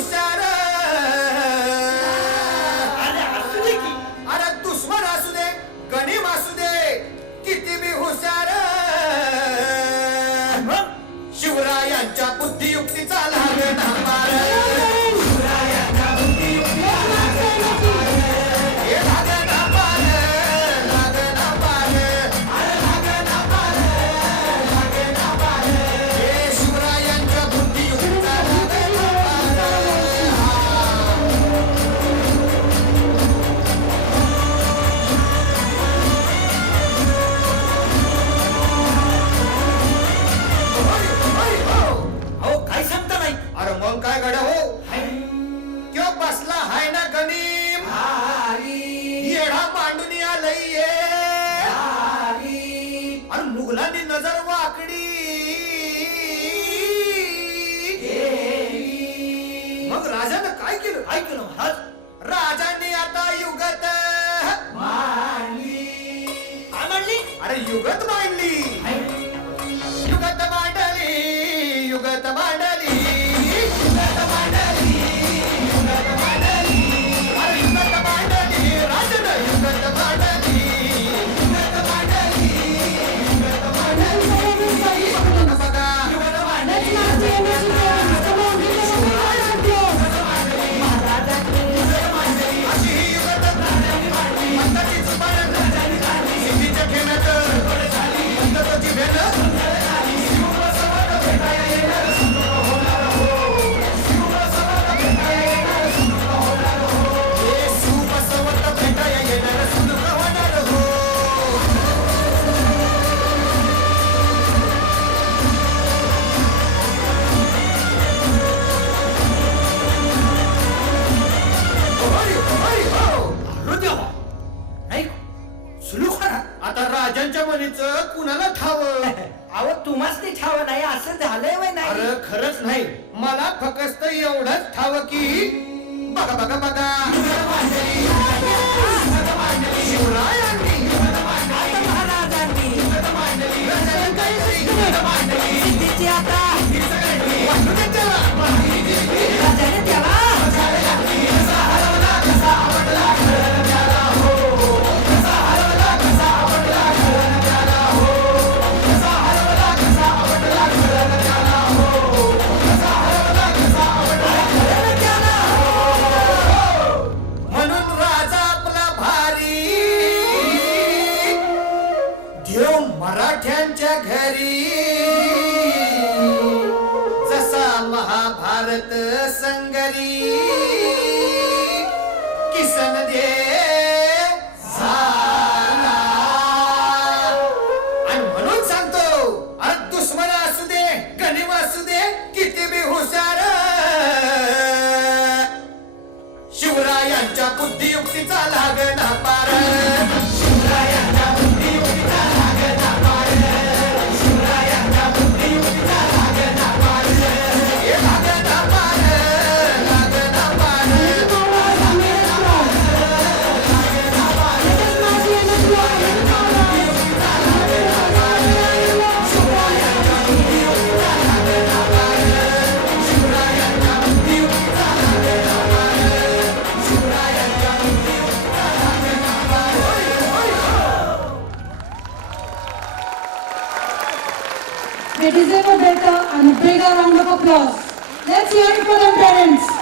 हुशार अरे असू दे की. अरे दुश्मन असू दे गणिम असू दे किती बी हुशार आणि मग शिवरायांच्या बुद्धियुक्तीचा लागेना पार हे लागेना पार लागेना पार हे शिवरायांच्या बुद्धियुक्तीचा लागेना पार अहो काय सांगता नाही. अरे मग काय गड्या हो हाय. क्यों बसला हाय ना गणिम येडा मांडून आलंय ये आणि मुघलांनी नजर वाकडी मग राजानं काय केलं काय केलं महाराज? राजांनी आता युगत काय म्हणली? अरे युगत मांडली हाय. युगत मांडली युगत मांडली युगत मांडली युगत मांडली अरे युगत मांडली राजानं युगत मांडली युगत मांडली युगत मांडली बघा युगत मांडली अशी ही युगत मंदाची जुबान सिद्धीच्या ठेण्यात मंदतोची भेट अरे देवा. नाही सुलूक करा. आता राजांच्या म्हणीचं कुणाला ठावं अहो तुम्हाच ते ठाव नाही असं झालंय वय नाही. अरे खरंच नाही मला फक्त एवढंच ठावं की बघा बघा बघा शिवरायांनी आता महाराजांनी राजांनी सिद्धीची आता वाटू दे त्याला. राजाने त्याला म्हणून राजा आपला भारी देव मराठ्यांच्या घरी जसा महाभारत संगरी किसन दे झाला. आणि म्हणून सांगतो अरे दुश्मन असू दे गणिम असू दे किती बी हुशार शिवरायांच्या बुद्धियुक्तीचा लागना पार शिवरायांच्या बुद्धियुक्तीचा लागना पार शिवरायांच्या बुद्धियुक्तीचा लागना पार हे लागना पार लागना पार They deserve a better and a bigger round of applause. Let's hear it for them, parents.